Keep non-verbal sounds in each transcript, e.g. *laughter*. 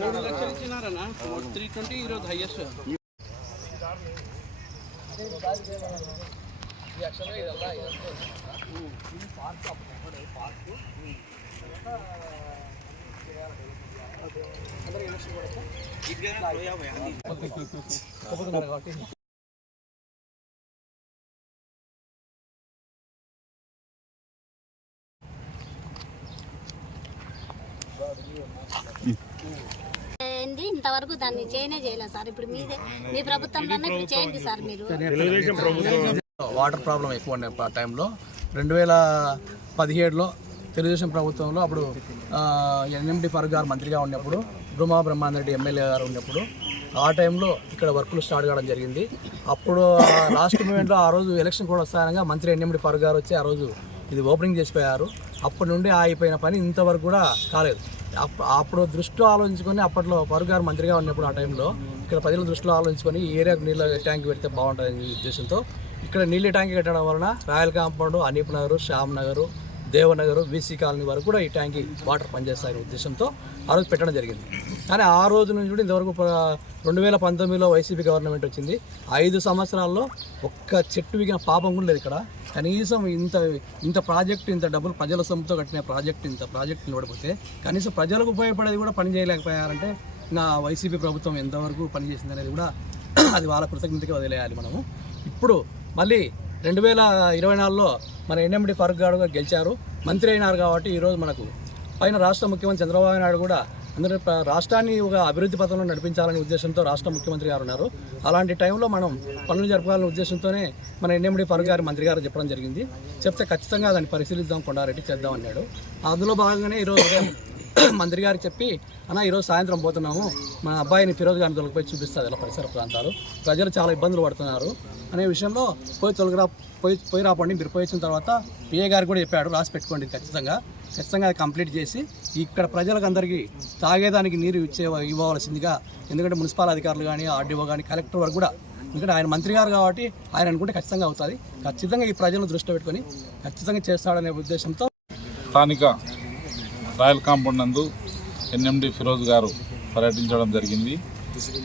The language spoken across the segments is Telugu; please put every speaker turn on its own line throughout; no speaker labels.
మూడు లక్షలు ఇచ్చినారనా త్రీ ట్వంటీ ఈరోజు హైయెస్ట్
ఇంతవరకు దాన్ని చేయనే చేయలేదు సార్. ఇప్పుడు మీదే మీ ప్రభుత్వంలోనే ఇప్పుడు చేయండి సార్ మీరు.
వాటర్ ప్రాబ్లం ఎక్కువ ఉండే ఆ టైంలో రెండు వేల పదిహేడులో తెలుగుదేశం ప్రభుత్వంలో అప్పుడు ఎన్ఎండి ఫరూక్ గారు మంత్రిగా ఉన్నప్పుడు భ్రమా బ్రహ్మాందరెడ్డి ఎమ్మెల్యే గారు ఉన్నప్పుడు ఆ టైంలో ఇక్కడ వర్కులు స్టార్ట్ కావడం జరిగింది. అప్పుడు లాస్ట్ మూమెంట్లో ఆ రోజు ఎలక్షన్ కూడా వస్తాయనగా మంత్రి ఎన్ఎండి ఫరూక్ గారు వచ్చి ఆ రోజు ఇది ఓపెనింగ్ చేసిపోయారు అప్పటి నుండి ఆగిపోయిన పని ఇంతవరకు కూడా కాలేదు. అప్పుడు దృష్టిలో ఆలోచించుకొని అప్పట్లో ఫరూక్ గారు మంత్రిగా ఉన్నప్పుడు ఆ టైంలో ఇక్కడ ప్రజల దృష్టిలో ఆలోచించుకొని ఈ ఏరియాకు నీళ్ళ ట్యాంక్ పెడితే బాగుంటుందనే ఉద్దేశంతో ఇక్కడ నీళ్ళ ట్యాంక్ కట్టడం వలన royal compound Anif Nagar Shyam Nagar Devanagar BC colony వరకు కూడా ఈ ట్యాంక్ వాటర్ పనిచేస్తాయనే ఉద్దేశంతో ఆ రోజు పెట్టడం జరిగింది. కానీ ఆ రోజు నుంచి కూడా ఇంతవరకు రెండు వేల పంతొమ్మిదిలో వైసీపీ గవర్నమెంట్ వచ్చింది. ఐదు సంవత్సరాల్లో ఒక్క చెట్టు విగిన పాపం కూడా లేదు ఇక్కడ. కనీసం ఇంత ఇంత ప్రాజెక్ట్ ఇంత డబ్బులు ప్రజల సొమ్ముతో కట్టిన ప్రాజెక్ట్ ఇంత ప్రాజెక్ట్ నిలబడిపోతే కనీసం ప్రజలకు ఉపయోగపడేది కూడా పని చేయలేకపోయారంటే నా వైసీపీ ప్రభుత్వం ఎంతవరకు పనిచేసింది అనేది కూడా *clears throat* అది వాళ్ళ కృతజ్ఞతగా వదిలేయాలి మనము. ఇప్పుడు మళ్ళీ రెండు వేల ఇరవై నాలుగులో మన ఎన్ఎండి ఫరూక్ గారు గెలిచారు. మంత్రి అయినారు కాబట్టి ఈరోజు మనకు పైన రాష్ట్ర ముఖ్యమంత్రి చంద్రబాబు నాయుడు కూడా అందరూ రాష్ట్రాన్ని ఒక అభివృద్ధి పథంలో నడిపించాలనే ఉద్దేశంతో రాష్ట్ర ముఖ్యమంత్రి గారు ఉన్నారు. అలాంటి టైంలో మనం పనులు జరపాలనే ఉద్దేశంతోనే మన ఎన్ఎండి ఫరూక్ గారు మంత్రి గారు చెప్పడం జరిగింది. చెప్తే ఖచ్చితంగా దాన్ని పరిశీలిద్దాం కొండారెడ్డి చేద్దాం అన్నాడు. అందులో భాగంగానే ఈరోజు ఉదయం *clears throat* మంత్రి గారికి చెప్పి అన్న ఈరోజు సాయంత్రం పోతున్నాము. మన అబ్బాయిని ఫిరోజ్ గారిని తొలగిపోయి చూపిస్తుంది ఇలా పరిసర ప్రాంతాలు. ప్రజలు చాలా ఇబ్బందులు పడుతున్నారు. అనే విషయంలో పోయి తొలగిరా పోయి పోయి రాపండి. మీరు పోయి వచ్చిన తర్వాత పిఏ గారు కూడా చెప్పాడు రాసి పెట్టుకోండి ఖచ్చితంగా. ఖచ్చితంగా అది కంప్లీట్ చేసి ఇక్కడ ప్రజలకు అందరికీ తాగేదానికి నీరు ఇచ్చే ఇవ్వవలసిందిగా ఎందుకంటే మున్సిపల్ అధికారులు కానీ ఆర్డీఓ కానీ కలెక్టర్ వరకు కూడా ఎందుకంటే ఆయన మంత్రి గారు కాబట్టి ఆయన అనుకుంటే ఖచ్చితంగా అవుతుంది. ఖచ్చితంగా ఈ ప్రజలను దృష్టిలో పెట్టుకొని ఖచ్చితంగా చేస్తాడనే ఉద్దేశంతో
స్థానిక రాయల్ కాంపౌండ్ నందు ఎన్ఎండి ఫిరోజ్ గారు పర్యటించడం జరిగింది.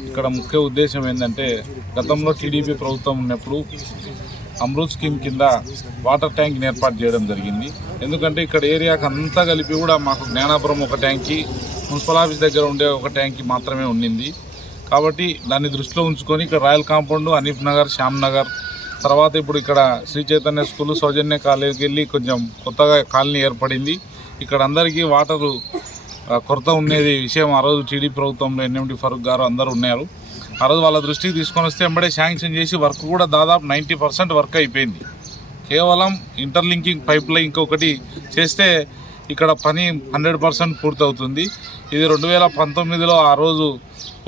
ఇక్కడ ముఖ్య ఉద్దేశం ఏంటంటే గతంలో టీడీపీ ప్రభుత్వం ఉన్నప్పుడు అమృత్ స్కీమ్ కింద వాటర్ ట్యాంక్ని ఏర్పాటు చేయడం జరిగింది. ఎందుకంటే ఇక్కడ ఏరియాకి అంతా కలిపి కూడా మాకు జ్ఞానాపురం ఒక ట్యాంకి మున్సిపల్ ఆఫీస్ దగ్గర ఉండే ఒక ట్యాంకి మాత్రమే ఉండింది కాబట్టి దాన్ని దృష్టిలో ఉంచుకొని ఇక్కడ రాయల్ కాంపౌండ్ అనీఫ్ నగర్ శ్యామ్ నగర్ తర్వాత ఇప్పుడు ఇక్కడ శ్రీ చైతన్య స్కూల్ సౌజన్య కాలేజీకి వెళ్ళి కొంచెం కొత్తగా కాలనీ ఏర్పడింది. ఇక్కడ అందరికీ వాటరు కొరత ఉండేది విషయం. ఆ రోజు టీడీ ప్రభుత్వంలో ఎన్ఎండి ఫరూక్ గారు అందరూ ఉన్నారు. ఆ రోజు వాళ్ళ దృష్టికి తీసుకొని వస్తే ఎంబడే శాంక్షన్ చేసి వర్క్ కూడా దాదాపు నైంటీ పర్సెంట్ వర్క్ అయిపోయింది. కేవలం ఇంటర్లింకింగ్ పైప్ లైన్ ఇంకొకటి చేస్తే ఇక్కడ పని హండ్రెడ్ పర్సెంట్ పూర్తవుతుంది. ఇది రెండు వేల పంతొమ్మిదిలో ఆ రోజు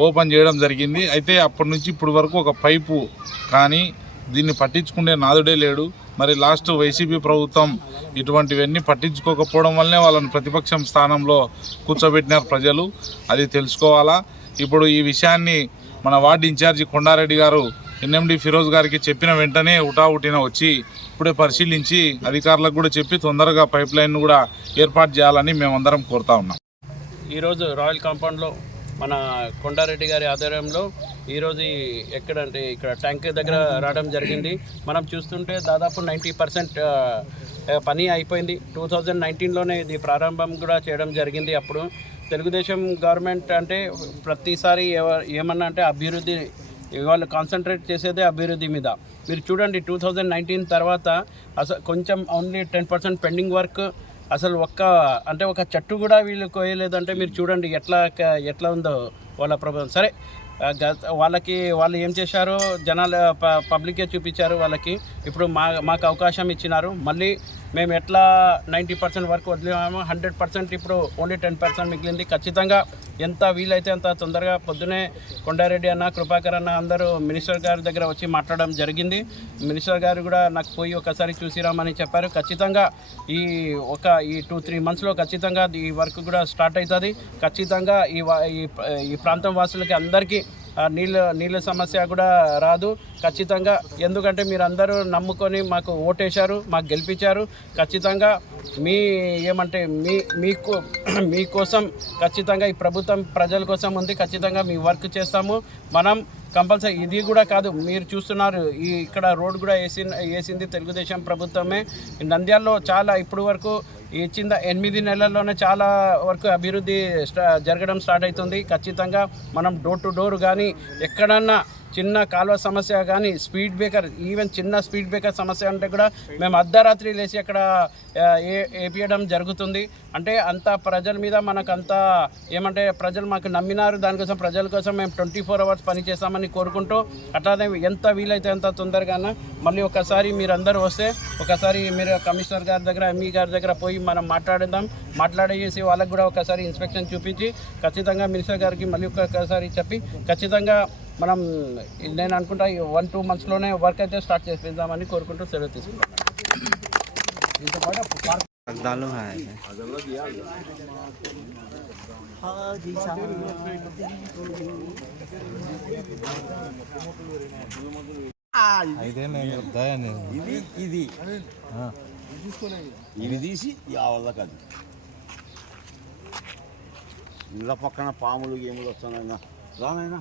ఓపెన్ చేయడం జరిగింది. అయితే అప్పటి నుంచి ఇప్పటి వరకు ఒక పైపు కానీ దీన్ని పట్టించుకునే నాదుడే లేడు. మరి లాస్ట్ వైసీపీ ప్రభుత్వం ఇటువంటివన్నీ పట్టించుకోకపోవడం వల్లనే వాళ్ళని ప్రతిపక్షం స్థానంలో కూర్చోబెట్టినారు ప్రజలు. అది తెలుసుకోవాలా? ఇప్పుడు ఈ విషయాన్ని మన వార్డు ఇన్ఛార్జి కొండారెడ్డి గారు ఎన్ఎండి ఫిరోజ్ గారికి చెప్పిన వెంటనే ఉటావుటిన వచ్చి ఇప్పుడే పరిశీలించి అధికారులకు కూడా చెప్పి తొందరగా పైప్ లైన్ కూడా ఏర్పాటు చేయాలని మేమందరం కోరుతా ఉన్నాం.
ఈరోజు రాయల్ కాంపౌండ్లో మన కొండారెడ్డి గారి ఆధ్వర్యంలో ఈరోజు ఎక్కడంటే ఇక్కడ ట్యాంక్ దగ్గర రావడం జరిగింది. మనం చూస్తుంటే దాదాపు నైంటీ పర్సెంట్ పని అయిపోయింది. టూ థౌజండ్ నైన్టీన్లోనే ఇది ప్రారంభం కూడా చేయడం జరిగింది అప్పుడు. తెలుగుదేశం గవర్నమెంట్ అంటే ప్రతిసారి ఏమన్నా అంటే అభివృద్ధి వాళ్ళు కాన్సన్ట్రేట్ చేసేదే అభివృద్ధి మీద. మీరు చూడండి టూ థౌజండ్ నైన్టీన్ తర్వాత అసలు కొంచెం only ten percent pending work అసలు ఒక్క అంటే ఒక చెట్టు కూడా వీళ్ళు కోయలేదంటే మీరు చూడండి ఎట్లా ఎట్లా ఉందో వాళ్ళ ప్రభుత్వం సరే వాళ్ళకి వాళ్ళు ఏం చేశారు జనాలు ప- పబ్లికే చూపించారు వాళ్ళకి. ఇప్పుడు మా మాకు అవకాశం ఇచ్చినారు. మళ్ళీ మేము ఎట్లా నైంటీ పర్సెంట్ వరకు వదిలేమో హండ్రెడ్ పర్సెంట్ ఇప్పుడు ఓన్లీ టెన్ పర్సెంట్ మిగిలింది. ఖచ్చితంగా ఎంత వీలైతే అంత తొందరగా పొద్దునే కొండారెడ్డి అన్న కృపాకర్ అన్న అందరూ మినిస్టర్ గారి దగ్గర వచ్చి మాట్లాడడం జరిగింది. మినిస్టర్ గారు కూడా నాకు పోయి ఒకసారి చూసిరామని చెప్పారు. ఖచ్చితంగా ఈ ఒక ఈ టూ త్రీ మంత్స్లో ఖచ్చితంగా ఈ వర్క్ కూడా స్టార్ట్ అవుతుంది. ఖచ్చితంగా ఈ ఈ ప్రాంతం వాసులకి అందరికీ నీళ్ళ నీళ్ళ సమస్య కూడా రాదు ఖచ్చితంగా. ఎందుకంటే మీరు అందరూ నమ్ముకొని మాకు ఓటేశారు మాకు గెలిపించారు. ఖచ్చితంగా మీ ఏమంటే మీ మీకు *clears throat* మీకోసం ఖచ్చితంగా ఈ ప్రభుత్వం ప్రజల కోసం ఉంది. ఖచ్చితంగా మీ వర్క్ చేస్తాము. మనం కంపల్సరీ ఇది కూడా కాదు మీరు చూస్తున్నారు ఈ ఇక్కడ రోడ్ కూడా వేసి వేసింది తెలుగుదేశం ప్రభుత్వమే. నంద్యాలలో చాలా ఇప్పుడు వరకు ఇచ్చిన ఎనిమిది నెలల్లోనే చాలా వరకు అభివృద్ధి జరగడం స్టార్ట్ అవుతుంది. ఖచ్చితంగా మనం డోర్ టు డోర్ కానీ ఎక్కడన్నా చిన్న కాలువ సమస్య కానీ స్పీడ్ బ్రేకర్ ఈవెన్ చిన్న స్పీడ్ బ్రేకర్ సమస్య అంటే కూడా మేము అర్ధరాత్రి లేచి అక్కడ ఆ, ఏ జరుగుతుంది. అంటే అంత ప్రజల మీద మనకు అంత ఏమంటే ప్రజలు మాకు నమ్మినారు. దానికోసం ప్రజల కోసం మేము ట్వంటీ ఫోర్ అవర్స్ పనిచేస్తామని కోరుకుంటూ అట్లానే ఎంత వీలైతే అంత తొందరగానే మళ్ళీ ఒకసారి మీరు అందరూ వస్తే ఒకసారి మీరు కమిషనర్ గారి దగ్గర ఎంఈ గారి దగ్గర పోయి మనం మాట్లాడదాం మాట్లాడేసి వాళ్ళకు కూడా ఒకసారి ఇన్స్పెక్షన్ చూపించి ఖచ్చితంగా మినిస్టర్ గారికి మళ్ళీ ఒకసారి చెప్పి ఖచ్చితంగా మనం నేను అనుకుంటా వన్ టూ మంత్స్లోనే వర్క్ అయితే స్టార్ట్ చేపిద్దామని కోరుకుంటూ సెలవు తీసుకుంటాం
ఇది ఇది. ఇది తీసి యావల్ల కాదు. ఇలా పక్కన పాములు గేములు వస్తున్నాయి. రానైనా